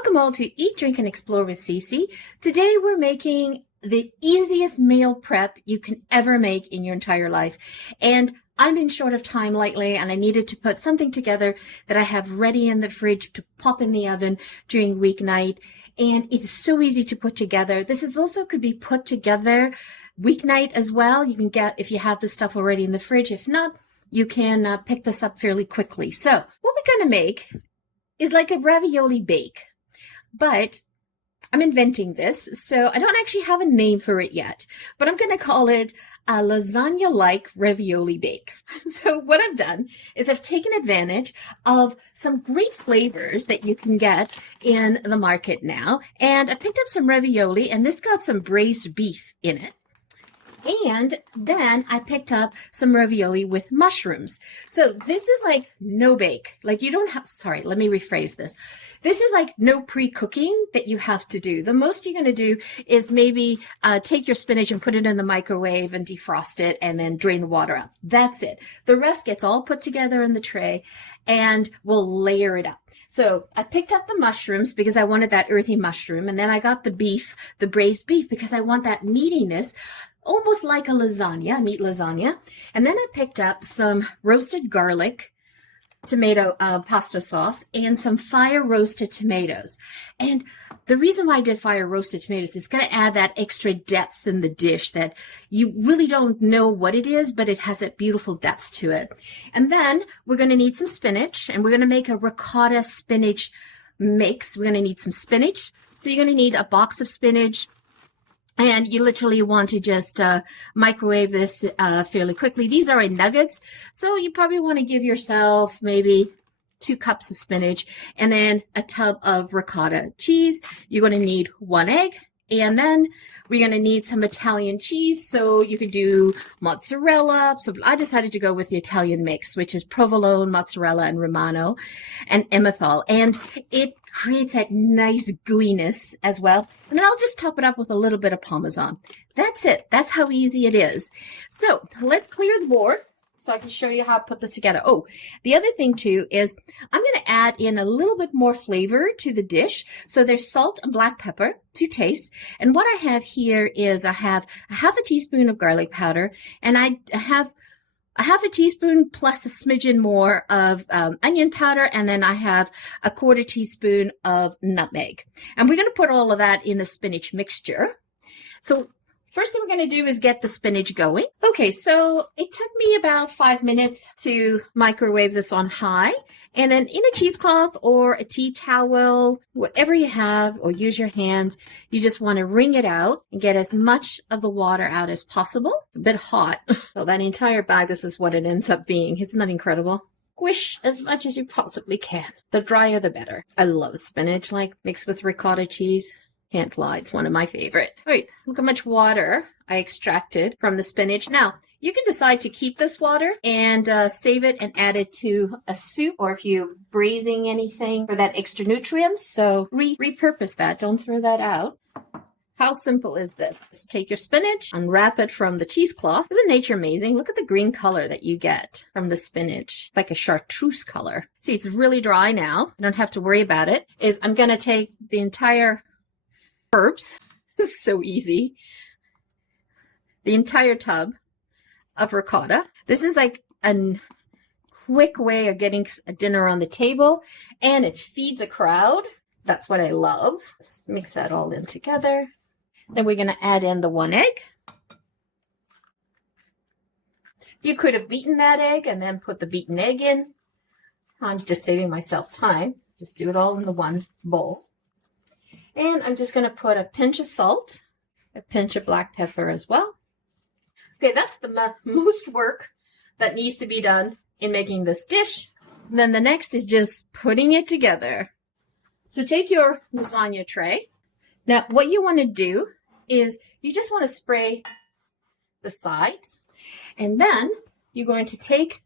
Welcome all to Eat, Drink, and Explore with Cece. Today we're making the easiest meal prep you can ever make in your entire life. And I'm in short of time lately, and I needed to put something together that I have ready in the fridge to pop in the oven during weeknight. And it's so easy to put together. This is also could be put together weeknight as well. You can get, if you have the stuff already in the fridge. If not, you can pick this up fairly quickly. So what we're going to make is like a ravioli bake. But I'm inventing this, so I don't actually have a name for it yet, but I'm going to call it a lasagna-like ravioli bake. So what I've done is I've taken advantage of some great flavors that you can get in the market now, and I picked up some ravioli, and this got some braised beef in it. And then I picked up some ravioli with mushrooms. So this is like no bake. Like you don't have, sorry, let me rephrase this. This is like no pre-cooking that you have to do. The most you're going to do is maybe take your spinach and put it in the microwave and defrost it and then drain the water out. That's it. The rest gets all put together in the tray and we'll layer it up. So I picked up the mushrooms because I wanted that earthy mushroom. And then I got the beef, the braised beef, because I want that meatiness, almost like a lasagna, meat lasagna. And then I picked up some roasted garlic, tomato pasta sauce, and some fire roasted tomatoes. And the reason why I did fire roasted tomatoes is going to add that extra depth in the dish that you really don't know what it is, but it has that beautiful depth to it. And then we're going to need some spinach, and we're going to make a ricotta spinach mix. We're going to need some spinach. So you're going to need a box of spinach. And you literally want to just microwave this fairly quickly. These are in nuggets, so you probably want to give yourself maybe 2 cups of spinach and then a tub of ricotta cheese. You're going to need 1 egg, and then we're going to need some Italian cheese. So you could do mozzarella. So I decided to go with the Italian mix, which is provolone, mozzarella, and Romano, and Emmenthal. And it creates that nice gooiness as well. And then I'll just top it up with a little bit of Parmesan. That's it. That's how easy it is. So let's clear the board so I can show you how to put this together. Oh, the other thing too is I'm going to add in a little bit more flavor to the dish. So there's salt and black pepper to taste. And what I have here is I have a half a teaspoon of garlic powder, and I have a half a teaspoon plus a smidgen more of onion powder, and then I have a 1/4 teaspoon of nutmeg. And we're going to put all of that in the spinach mixture. So first thing we're going to do is get the spinach going. Okay, so it took me about 5 minutes to microwave this on high. And then in a cheesecloth or a tea towel, whatever you have, or use your hands, you just want to wring it out and get as much of the water out as possible. It's a bit hot. So that entire bag, this is what it ends up being. Isn't that incredible? Squish as much as you possibly can. The drier, the better. I love spinach, like mixed with ricotta cheese. Can't lie, it's one of my favorite. All right, look how much water I extracted from the spinach. Now, you can decide to keep this water and save it and add it to a soup, or if you're braising anything for that extra nutrients. So repurpose that, don't throw that out. How simple is this? Just take your spinach, unwrap it from the cheesecloth. Isn't nature amazing? Look at the green color that you get from the spinach. It's like a chartreuse color. See, it's really dry now. I don't have to worry about it. I'm going to take the entire herbs. This is so easy. The entire tub of ricotta. This is like a quick way of getting a dinner on the table, and it feeds a crowd. That's what I love. Let's mix that all in together. Then we're going to add in the 1 egg. You could have beaten that egg and then put the beaten egg in. I'm just saving myself time. Just do it all in the one bowl. And I'm just going to put a pinch of salt, a pinch of black pepper as well. Okay, that's the most work that needs to be done in making this dish. And then the next is just putting it together. So take your lasagna tray. Now, what you want to do is you just want to spray the sides. And then you're going to take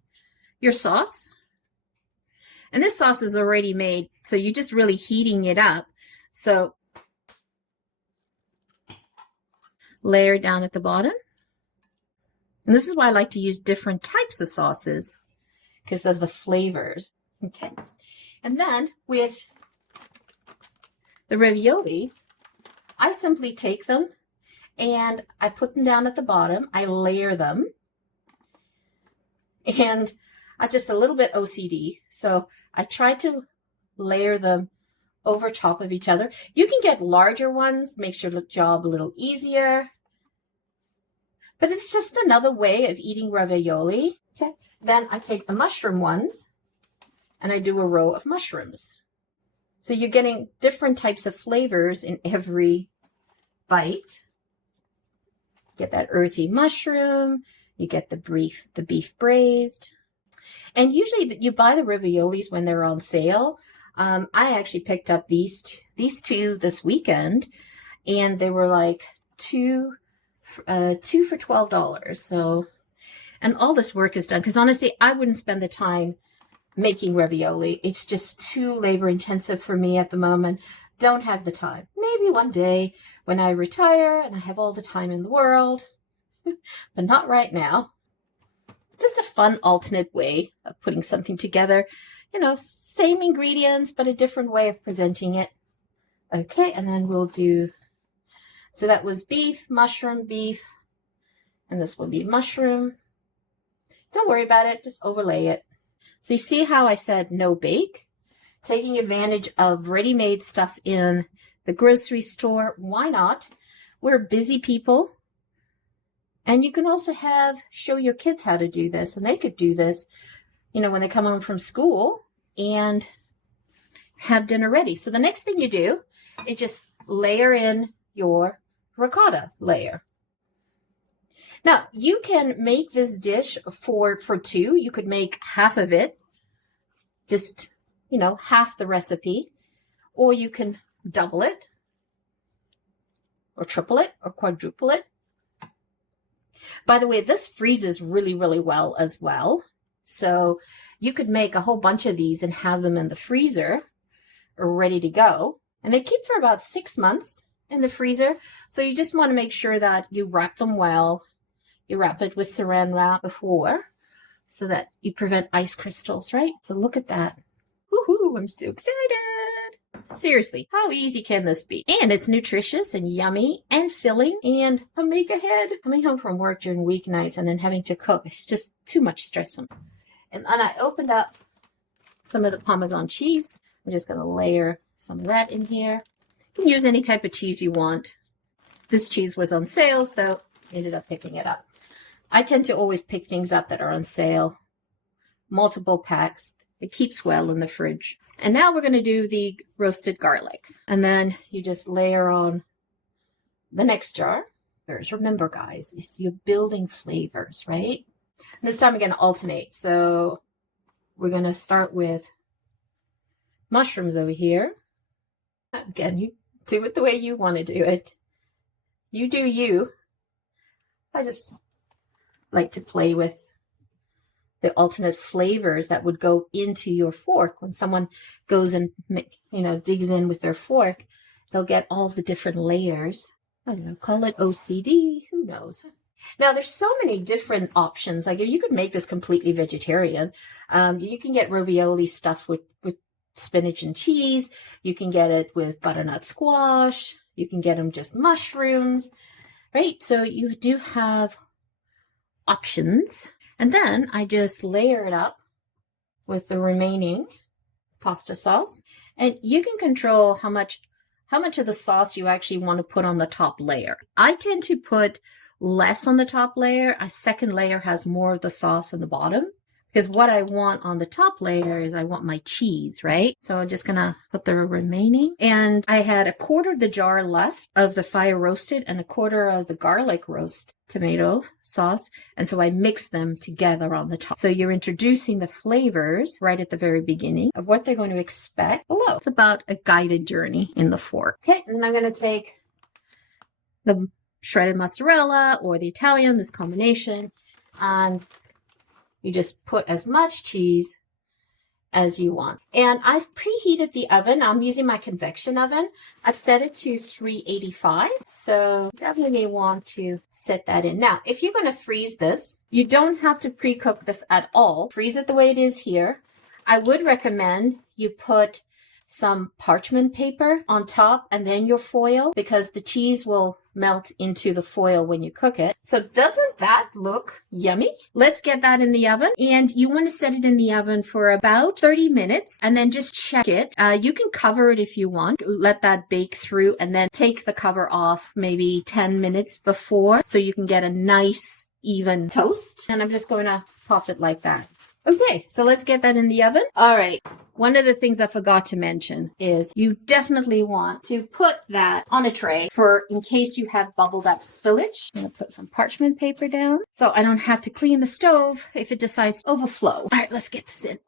your sauce. And this sauce is already made, so you're just really heating it up. So layer down at the bottom. And this is why I like to use different types of sauces, because of the flavors. Okay. And then with the raviolis, I simply take them and I put them down at the bottom. I layer them. And I'm just a little bit OCD. So I try to layer them over top of each other. You can get larger ones, makes your job a little easier. But it's just another way of eating ravioli. Okay. Then I take the mushroom ones and I do a row of mushrooms. So you're getting different types of flavors in every bite. Get that earthy mushroom, you get the beef braised. And usually you buy the raviolis when they're on sale. I actually picked up these two this weekend, and they were like two for $12. So, and all this work is done because honestly, I wouldn't spend the time making ravioli. It's just too labor intensive for me at the moment. Don't have the time. Maybe one day when I retire and I have all the time in the world, but not right now. It's just a fun alternate way of putting something together. You know, same ingredients, but a different way of presenting it. Okay, and then we'll do, so that was beef, mushroom, beef, and this will be mushroom. Don't worry about it, just overlay it. So you see how I said no bake? Taking advantage of ready-made stuff in the grocery store. Why not? We're busy people. And you can also show your kids how to do this. And they could do this, you know, when they come home from school and have dinner ready. So the next thing you do is just layer in your ricotta layer. Now, you can make this dish for two. You could make half of it, just, you know, half the recipe, or you can double it, or triple it, or quadruple it. By the way, this freezes really, really well as well. So you could make a whole bunch of these and have them in the freezer ready to go. And they keep for about 6 months in the freezer. So you just want to make sure that you wrap them well. You wrap it with saran wrap before so that you prevent ice crystals, right? So look at that. Woohoo, I'm so excited. Seriously, how easy can this be? And it's nutritious and yummy and filling. And a make ahead. Coming home from work during weeknights and then having to cook, it's just too much stress. And then I opened up some of the Parmesan cheese. I'm just going to layer some of that in here. You can use any type of cheese you want. This cheese was on sale, so I ended up picking it up. I tend to always pick things up that are on sale. Multiple packs. It keeps well in the fridge. And now we're going to do the roasted garlic. And then you just layer on the next jar. Remember, guys, you're building flavors, right? And this time we're going to alternate. So we're going to start with mushrooms over here. Again, you do it the way you want to do it. You do you. I just like to play with the alternate flavors that would go into your fork. When someone goes and, you know, digs in with their fork, they'll get all the different layers. I don't know, call it OCD, who knows? Now, there's so many different options. Like, you could make this completely vegetarian. You can get ravioli stuffed with spinach and cheese. You can get it with butternut squash. You can get them just mushrooms, right? So you do have options. And then I just layer it up with the remaining pasta sauce. And you can control how much of the sauce you actually want to put on the top layer. I tend to put less on the top layer. A second layer has more of the sauce in the bottom. Because what I want on the top layer is I want my cheese, right? So I'm just going to put the remaining. And I had 1/4 of the jar left of the fire roasted and 1/4 of the garlic roast tomato sauce. And so I mixed them together on the top. So you're introducing the flavors right at the very beginning of what they're going to expect below. It's about a guided journey in the fork. Okay, and then I'm going to take the shredded mozzarella or the Italian, this combination, and you just put as much cheese as you want. And I've preheated the oven. I'm using my convection oven. I've set it to 385. So you definitely want to set that in. Now, if you're going to freeze this, you don't have to pre-cook this at all. Freeze it the way it is here. I would recommend you put some parchment paper on top and then your foil, because the cheese will melt into the foil when you cook it. So doesn't that look yummy? Let's get that in the oven, and you want to set it in the oven for about 30 minutes and then just check it. You can cover it if you want, let that bake through, and then take the cover off maybe 10 minutes before so you can get a nice even toast. And I'm just going to pop it like that. Okay, so let's get that in the oven. All right. One of the things I forgot to mention is you definitely want to put that on a tray for in case you have bubbled up spillage. I'm going to put some parchment paper down so I don't have to clean the stove if it decides to overflow. All right, let's get this in.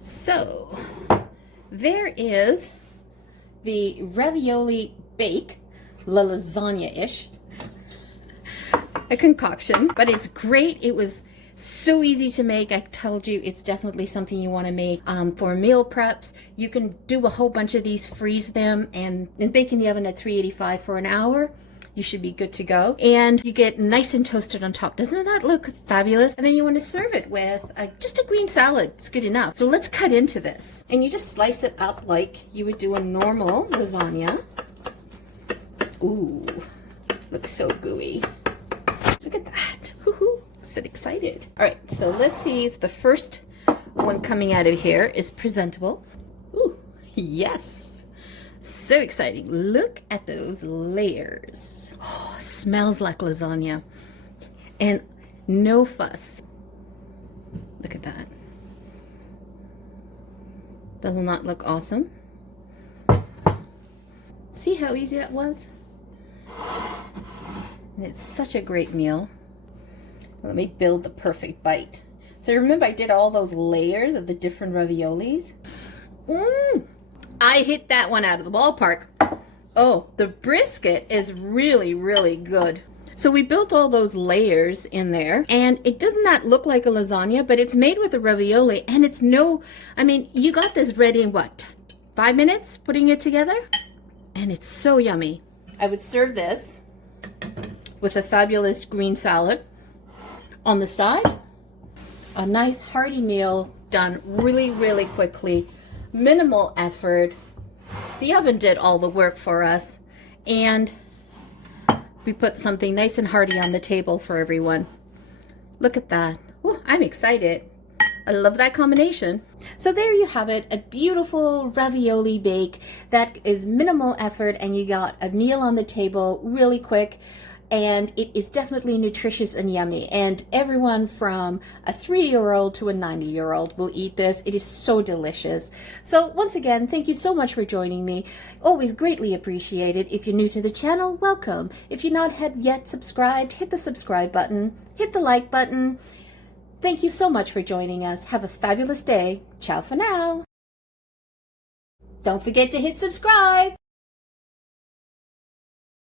So there is the Ravioli Bake, Lasagna-ish, a concoction, but it's great. It was so easy to make. I told you it's definitely something you want to make for meal preps. You can do a whole bunch of these, freeze them, and bake in the oven at 385 for an hour. You should be good to go. And you get nice and toasted on top. Doesn't that look fabulous? And then you want to serve it with just a green salad. It's good enough. So let's cut into this. And you just slice it up like you would do a normal lasagna. Ooh, looks so gooey. Look at that. Woohoo. So excited. All right, so let's see if the first one coming out of here is presentable. Ooh, yes. So exciting. Look at those layers. Oh, smells like lasagna. And no fuss. Look at that. Doesn't that look awesome? See how easy that was? And it's such a great meal. Let me build the perfect bite. So remember I did all those layers of the different raviolis? I hit that one out of the ballpark. Oh, the brisket is really, really good. So we built all those layers in there, and it does not look like a lasagna, but it's made with a ravioli, and it's you got this ready in what, 5 minutes putting it together? And it's so yummy. I would serve this with a fabulous green salad. On the side, a nice hearty meal done really, really quickly, minimal effort. The oven did all the work for us, and we put something nice and hearty on the table for everyone. Look at that. Ooh, I'm excited. I love that combination. So there you have it, a beautiful ravioli bake that is minimal effort, and you got a meal on the table really quick. And it is definitely nutritious and yummy. And everyone from a 3-year-old to a 90-year-old will eat this. It is so delicious. So once again, thank you so much for joining me. Always greatly appreciated. If you're new to the channel, welcome. If you're not yet subscribed, hit the subscribe button, hit the like button. Thank you so much for joining us. Have a fabulous day. Ciao for now. Don't forget to hit subscribe.